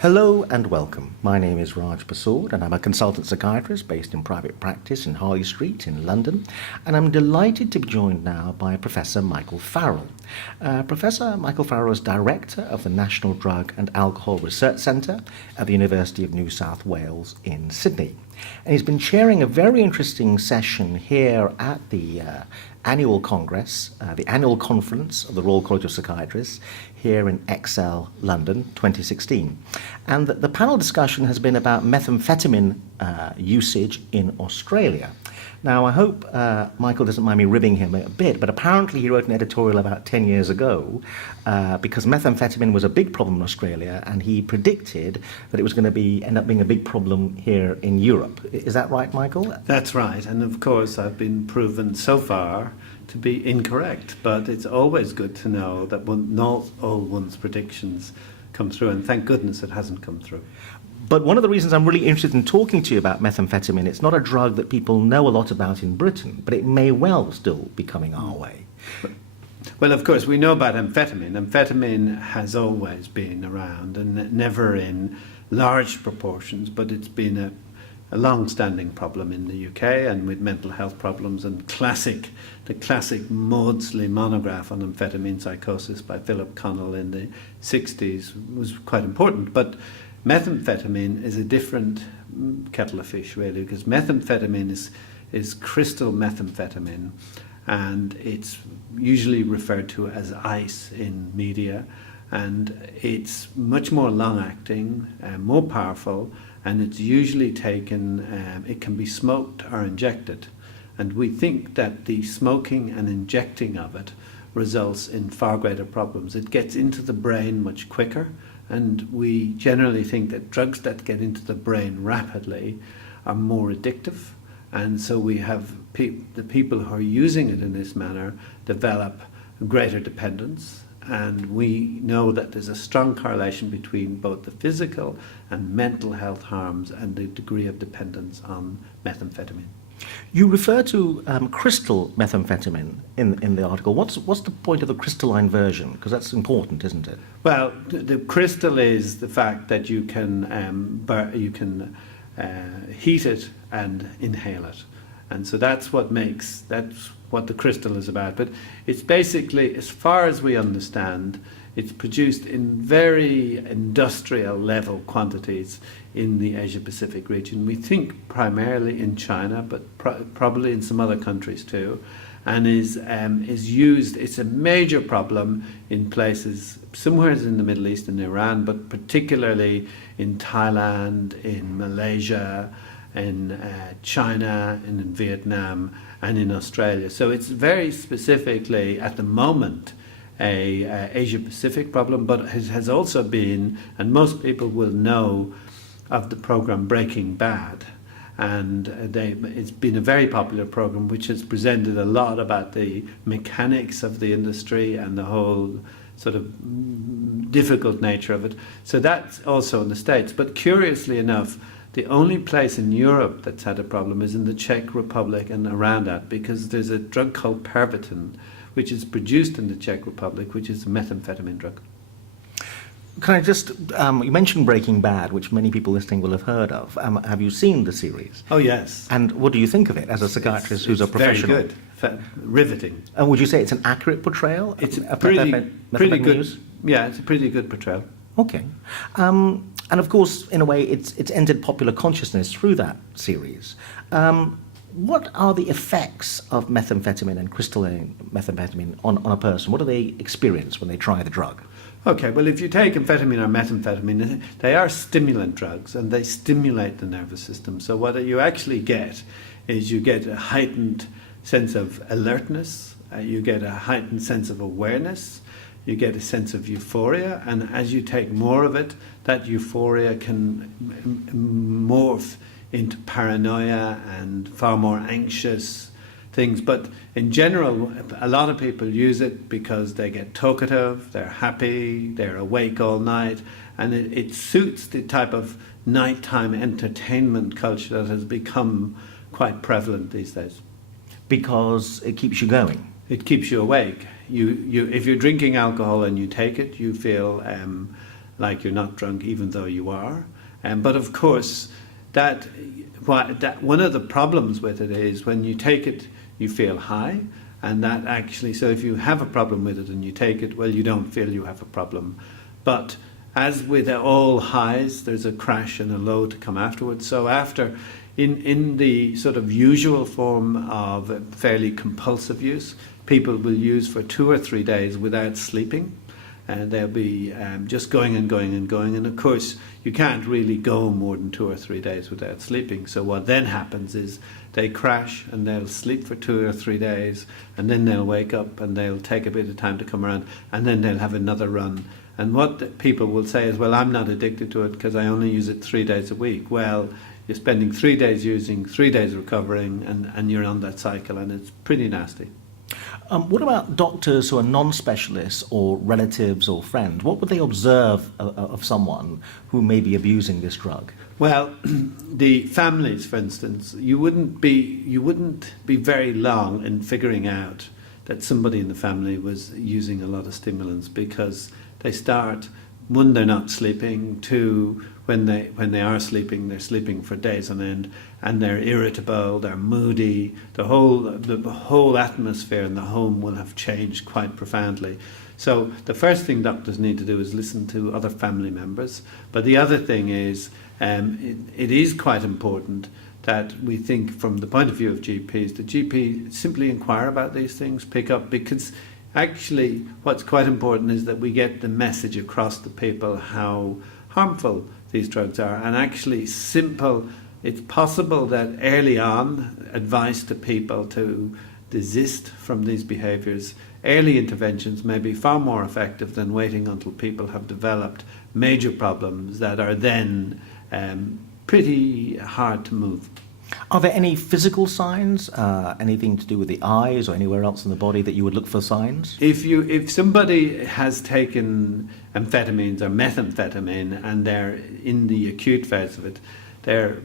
Hello and welcome. My name is Raj Persaud and I'm a consultant psychiatrist based in private practice in Harley Street in London, and I'm delighted to be joined now by Professor Michael Farrell. Professor Michael Farrell is Director of the National Drug and Alcohol Research Centre at the University of New South Wales in Sydney. And he's been chairing a very interesting session here at the annual Congress, the annual conference of the Royal College of Psychiatrists here in Excel, London, 2016. And the panel discussion has been about methamphetamine usage in Australia. Now, I hope Michael doesn't mind me ribbing him a bit, but apparently he wrote an editorial about 10 years ago because methamphetamine was a big problem in Australia, and he predicted that it was going to end up being a big problem here in Europe. Is that right, Michael? That's right, and of course I've been proven so far to be incorrect, but it's always good to know that not all one's predictions come through, and thank goodness it hasn't come through. But one of the reasons I'm really interested in talking to you about methamphetamine, it's not a drug that people know a lot about in Britain, but it may well still be coming our way. Well, of course, we know about amphetamine. Amphetamine has always been around, and never in large proportions, but it's been a long-standing problem in the UK, and with mental health problems. And the classic Maudsley monograph on amphetamine psychosis by Philip Connell in the 60s was quite important. But methamphetamine is a different kettle of fish, really, because methamphetamine is crystal methamphetamine, and it's usually referred to as ice in media, and it's much more long-acting, more powerful, and it's usually taken, it can be smoked or injected. And we think that the smoking and injecting of it results in far greater problems. It gets into the brain much quicker, and we generally think that drugs that get into the brain rapidly are more addictive. And so we have the people who are using it in this manner develop greater dependence. And we know that there's a strong correlation between both the physical and mental health harms and the degree of dependence on methamphetamine. You refer to crystal methamphetamine in the article. What's the point of the crystalline version? Because that's important, isn't it? Well, the crystal is the fact that you can heat it and inhale it, and so that's what the crystal is about. But it's basically, as far as we understand, it's produced in very industrial level quantities in the Asia-Pacific region. We think primarily in China, but probably in some other countries too, and is used. It's a major problem in places, somewhere in the Middle East and Iran, but particularly in Thailand, in Malaysia, in China, and in Vietnam, and in Australia. So it's very specifically, at the moment, a Asia-Pacific problem, but it has also been, and most people will know of the program Breaking Bad, and it's been a very popular program which has presented a lot about the mechanics of the industry and the whole sort of difficult nature of it. So that's also in the States. But curiously enough, the only place in Europe that's had a problem is in the Czech Republic and around that, because there's a drug called Pervitin, which is produced in the Czech Republic, which is a methamphetamine drug. Can I just, you mentioned Breaking Bad, which many people listening will have heard of. Have you seen the series? Oh, yes. And what do you think of it as a psychiatrist who's a professional? Very good, riveting. And would you say it's an accurate portrayal? It's a pretty good, use? Yeah, it's a pretty good portrayal. Okay. And of course, in a way, it's entered popular consciousness through that series. What are the effects of methamphetamine and crystalline methamphetamine on a person? What do they experience when they try the drug? Okay, well, if you take amphetamine or methamphetamine, they are stimulant drugs, and they stimulate the nervous system. So what you actually get is you get a heightened sense of alertness, you get a heightened sense of awareness, you get a sense of euphoria, and as you take more of it, that euphoria can morph into paranoia and far more anxious things. But in general, a lot of people use it because they get talkative, they're happy, they're awake all night, and it suits the type of nighttime entertainment culture that has become quite prevalent these days. Because it keeps you going. It keeps you awake. If you're drinking alcohol and you take it, you feel like you're not drunk even though you are. But of course, that one of the problems with it is when you take it, you feel high, and that actually, so if you have a problem with it and you take it, well, you don't feel you have a problem. But as with all highs, there's a crash and a low to come afterwards. So after, in the sort of usual form of fairly compulsive use, people will use for 2 or 3 days without sleeping, and they'll be just going and going and going. And of course, you can't really go more than 2 or 3 days without sleeping. So what then happens is they crash and they'll sleep for 2 or 3 days, and then they'll wake up and they'll take a bit of time to come around, and then they'll have another run. And what people will say is, well, I'm not addicted to it because I only use it 3 days a week. Well, you're spending 3 days using, 3 days recovering, and you're on that cycle, and it's pretty nasty. What about doctors who are non-specialists or relatives or friends? What would they observe of someone who may be abusing this drug? Well, the families, for instance, you wouldn't be very long in figuring out that somebody in the family was using a lot of stimulants, because they start, one, they're not sleeping, two, when they are sleeping, they're sleeping for days on end, and they're irritable, they're moody. The whole atmosphere in the home will have changed quite profoundly. So the first thing doctors need to do is listen to other family members. But the other thing is, it is quite important that we think, from the point of view of GPs, the GP simply inquire about these things, pick up, because actually what's quite important is that we get the message across to people how harmful these drugs are. And actually it's possible that early on advice to people to desist from these behaviours, early interventions may be far more effective than waiting until people have developed major problems that are then pretty hard to move. Are there any physical signs, anything to do with the eyes or anywhere else in the body that you would look for signs? If somebody has taken amphetamines or methamphetamine and they're in the acute phase of it, their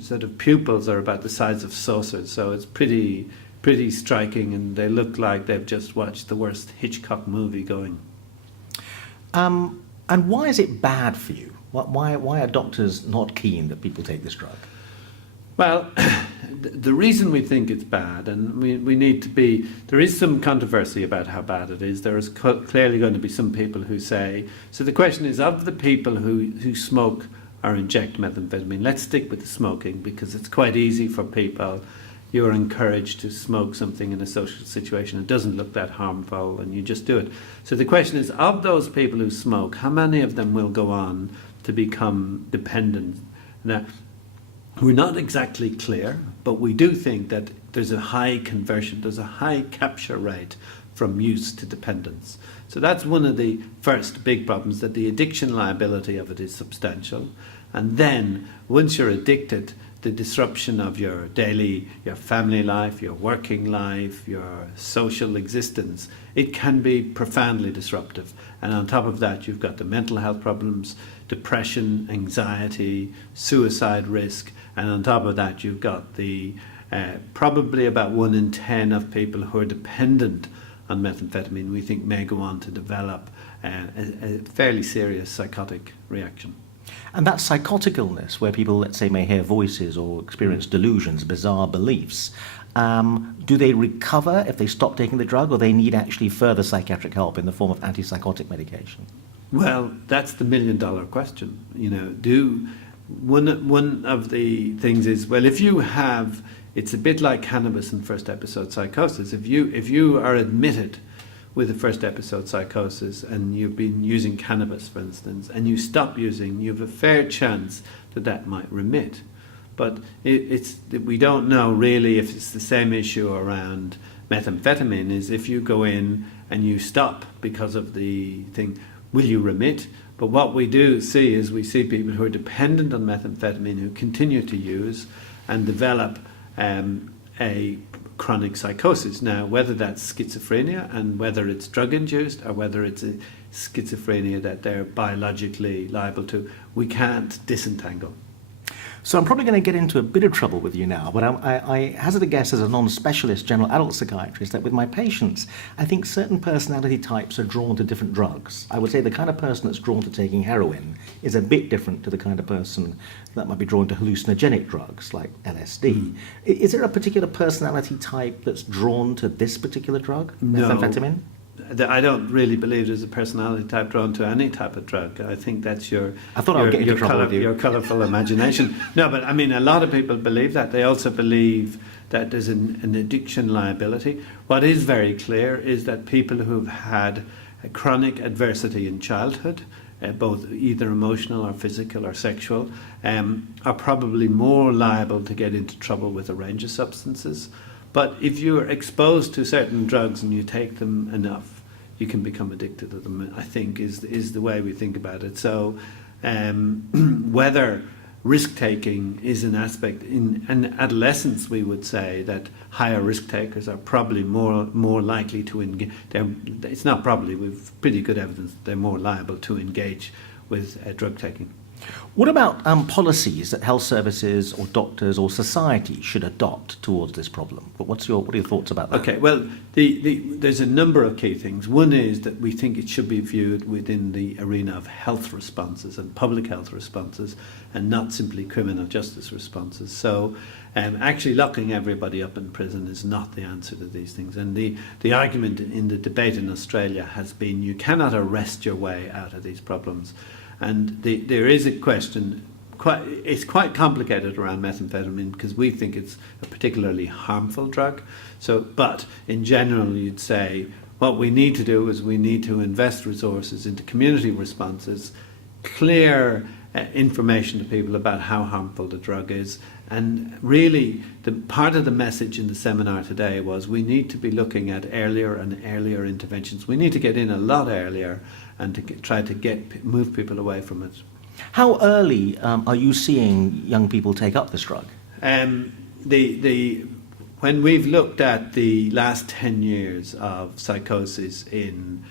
sort of pupils are about the size of saucers, so it's pretty striking, and they look like they've just watched the worst Hitchcock movie going. And why is it bad for you? Why are doctors not keen that people take this drug? Well, the reason we think it's bad, and we need to be, there is some controversy about how bad it is. There is clearly going to be some people who say, so the question is, of the people who smoke or inject methamphetamine, let's stick with the smoking, because it's quite easy for people. You're encouraged to smoke something in a social situation. It doesn't look that harmful, and you just do it. So the question is, of those people who smoke, how many of them will go on to become dependent? Now, we're not exactly clear, but we do think that there's a high conversion, there's a high capture rate from use to dependence. So that's one of the first big problems, that the addiction liability of it is substantial. And then, once you're addicted, the disruption of your family life, your working life, your social existence, it can be profoundly disruptive. And on top of that, you've got the mental health problems, depression, anxiety, suicide risk, and on top of that, you've got the probably about 1 in 10 of people who are dependent on methamphetamine, we think, may go on to develop a fairly serious psychotic reaction. And that psychotic illness, where people, let's say, may hear voices or experience delusions, bizarre beliefs, do they recover if they stop taking the drug, or they need actually further psychiatric help in the form of antipsychotic medication? Well, that's the $1,000,000 question. One of the things is, well, if you have, it's a bit like cannabis and first episode psychosis. If you are admitted with a first episode psychosis and you've been using cannabis, for instance, and you stop using, you have a fair chance that might remit. But we don't know really if it's the same issue around methamphetamine, is if you go in and you stop because of the thing, will you remit? But what we do see is we see people who are dependent on methamphetamine who continue to use and develop a chronic psychosis. Now, whether that's schizophrenia and whether it's drug-induced or whether it's a schizophrenia that they're biologically liable to, we can't disentangle. So I'm probably going to get into a bit of trouble with you now, but I hazard a guess as a non-specialist general adult psychiatrist that with my patients, I think certain personality types are drawn to different drugs. I would say the kind of person that's drawn to taking heroin is a bit different to the kind of person that might be drawn to hallucinogenic drugs like LSD. Is there a particular personality type that's drawn to this particular drug, methamphetamine? I don't really believe there's a personality type drawn to any type of drug. I think that's your colourful imagination. No, but I mean, a lot of people believe that. They also believe that there's an addiction liability. What is very clear is that people who've had a chronic adversity in childhood, both either emotional or physical or sexual, are probably more liable to get into trouble with a range of substances. But if you're exposed to certain drugs and you take them enough, you can become addicted to them, I think, is the way we think about it. So whether risk-taking is an aspect, in adolescence we would say that higher risk-takers are probably more likely to engage. It's not probably, we've pretty good evidence that they're more liable to engage with drug-taking. What about policies that health services or doctors or society should adopt towards this problem? What are your thoughts about that? Okay, well, there's a number of key things. One is that we think it should be viewed within the arena of health responses and public health responses and not simply criminal justice responses. So actually locking everybody up in prison is not the answer to these things. And the argument in the debate in Australia has been you cannot arrest your way out of these problems. And there is a question, it's quite complicated around methamphetamine because we think it's a particularly harmful drug. But in general, you'd say what we need to do is we need to invest resources into community responses, clear information to people about how harmful the drug is. And really, the part of the message in the seminar today was we need to be looking at earlier and earlier interventions. We need to get in a lot earlier and to try to move people away from it. How early are you seeing young people take up this drug? When we've looked at the last 10 years of psychosis in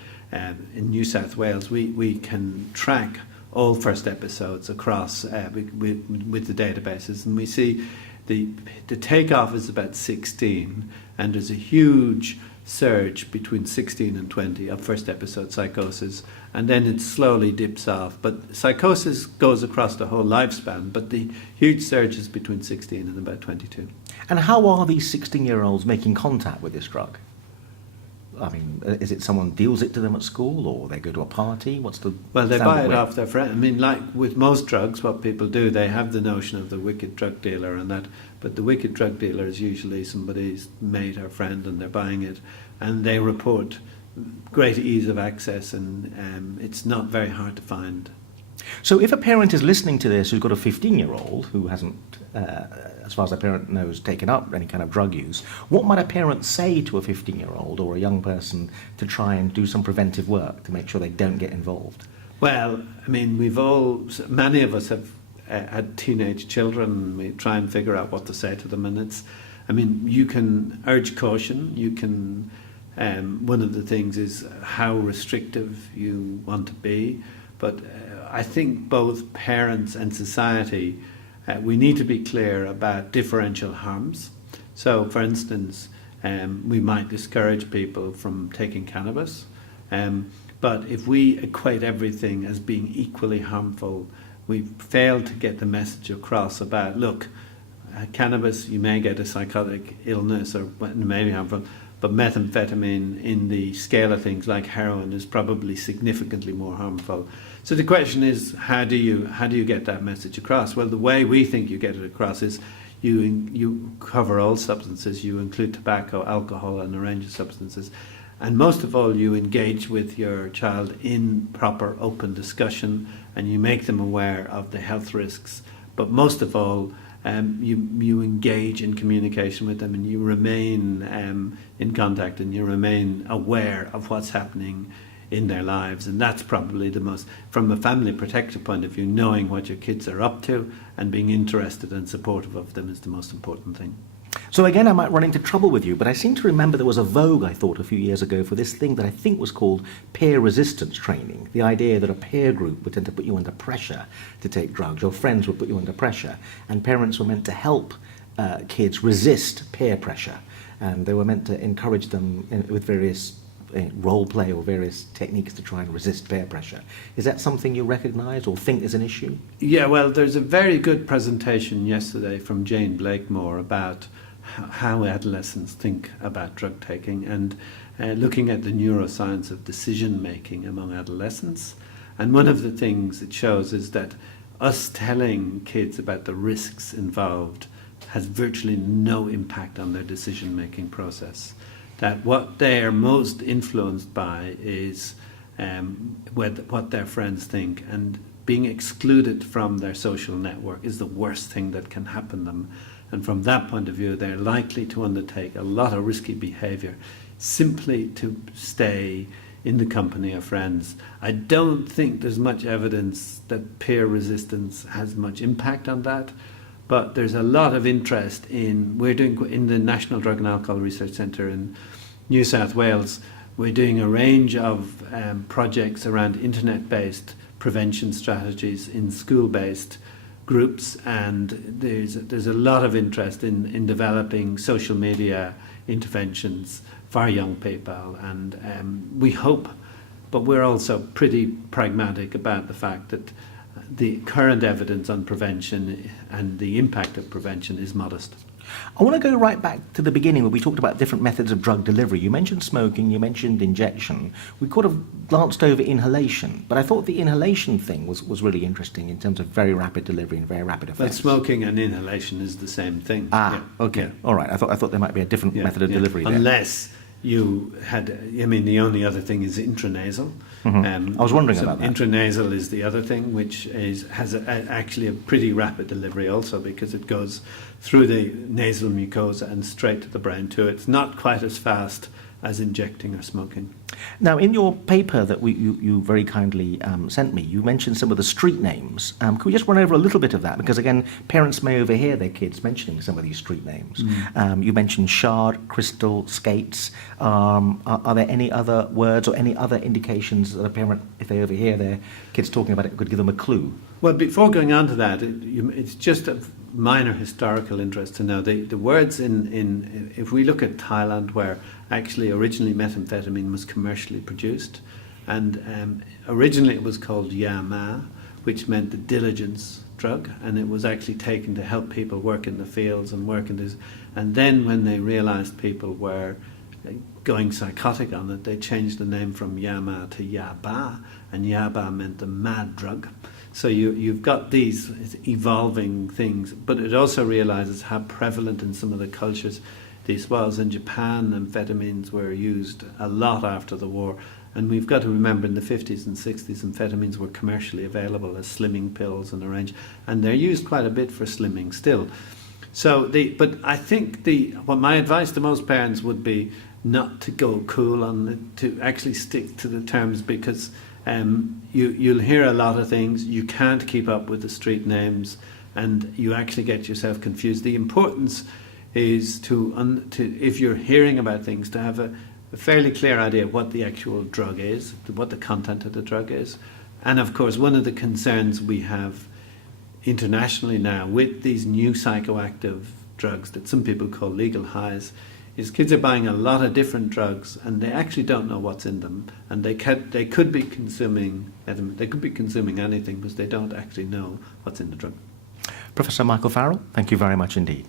New South Wales, we can track all first episodes across with the databases, and we see the takeoff is about 16, and there's a huge surge between 16 and 20 of first episode psychosis, and then it slowly dips off. But psychosis goes across the whole lifespan, but the huge surge is between 16 and about 22. And how are these 16-year-olds making contact with this drug? I mean, is it someone deals it to them at school, or they go to a party? Well, they buy it off their friend. I mean, like with most drugs, what people do, they have the notion of the wicked drug dealer and that, but the wicked drug dealer is usually somebody's mate or friend, and they're buying it, and they report great ease of access, and it's not very hard to find. So if a parent is listening to this who's got a 15-year-old who hasn't, as far as the parent knows, taken up any kind of drug use, what might a parent say to a 15-year-old or a young person to try and do some preventive work to make sure they don't get involved? Well, I mean, many of us have had teenage children, and we try and figure out what to say to them, and you can urge caution, you can, one of the things is how restrictive you want to be, but I think both parents and society, we need to be clear about differential harms. So, for instance, we might discourage people from taking cannabis, but if we equate everything as being equally harmful, we've failed to get the message across about, look, cannabis, you may get a psychotic illness or it may be harmful, but methamphetamine in the scale of things like heroin is probably significantly more harmful. So the question is, how do you get that message across? Well, the way we think you get it across is you cover all substances, you include tobacco, alcohol, and a range of substances. And most of all, you engage with your child in proper open discussion, and you make them aware of the health risks. But most of all, you engage in communication with them, and you remain in contact, and you remain aware of what's happening in their lives. And that's probably the most, from a family protective point of view, knowing what your kids are up to and being interested and supportive of them is the most important thing. So again, I might run into trouble with you, but I seem to remember there was a vogue, I thought, a few years ago for this thing that I think was called peer resistance training. The idea that a peer group would tend to put you under pressure to take drugs. Your friends would put you under pressure, and parents were meant to help kids resist peer pressure, and they were meant to encourage them with various role play or various techniques to try and resist peer pressure. Is that something you recognise or think is an issue? Yeah, well, there's a very good presentation yesterday from Jane Blakemore about how adolescents think about drug taking and looking at the neuroscience of decision making among adolescents. And one of the things it shows is that us telling kids about the risks involved has virtually no impact on their decision making process. That what they are most influenced by is what their friends think, and being excluded from their social network is the worst thing that can happen them. And from that point of view, they're likely to undertake a lot of risky behaviour simply to stay in the company of friends. I don't think there's much evidence that peer resistance has much impact on that, but there's a lot of interest we're doing in the National Drug and Alcohol Research Centre in New South Wales, we're doing a range of projects around internet-based prevention strategies in school-based groups, and there's a lot of interest in developing social media interventions for young people, and we hope, but we're also pretty pragmatic about the fact that the current evidence on prevention and the impact of prevention is modest. I want to go right back to the beginning where we talked about different methods of drug delivery. You mentioned smoking, you mentioned injection. We could have glanced over inhalation, but I thought the inhalation thing was really interesting in terms of very rapid delivery and very rapid effects. But smoking and inhalation is the same thing. Okay. Yeah. All right. I thought there might be a different method of delivery there. Unless you had, the only other thing is intranasal. I was wondering about that. Intranasal is the other thing, which has actually a pretty rapid delivery also, because it goes through the nasal mucosa and straight to the brain too. It's not quite as fast as injecting or smoking. Now, in your paper that you very kindly sent me, you mentioned some of the street names. Could we just run over a little bit of that? Because, again, parents may overhear their kids mentioning some of these street names. You mentioned shard, crystal, skates. Are there any other words or any other indications that a parent, if they overhear their kids talking about it, could give them a clue? Well, before going on to that, it's just of minor historical interest to know the words in if we look at Thailand, where actually originally methamphetamine was commercially produced, and originally it was called Yama, which meant the diligence drug, and it was actually taken to help people work in the fields and work in this. And then when they realized people were going psychotic on it, they changed the name from Yama to Yaba, and Yaba meant the mad drug. So you've got these evolving things, but it also realizes how prevalent in some of the cultures this was. In Japan, amphetamines were used a lot after the war, and we've got to remember in the 50s and 60s amphetamines were commercially available as slimming pills and a range, and they're used quite a bit for slimming still. So but I think what my advice to most parents would be not to go cool on it, to actually stick to the terms, because you'll hear a lot of things. You can't keep up with the street names, and you actually get yourself confused. The importance is to if you're hearing about things, to have a fairly clear idea of what the actual drug is, what the content of the drug is. And of course, one of the concerns we have internationally now with these new psychoactive drugs that some people call legal highs is kids are buying a lot of different drugs, and they actually don't know what's in them, and they could be consuming anything because they don't actually know what's in the drug. Professor Michael Farrell, thank you very much indeed.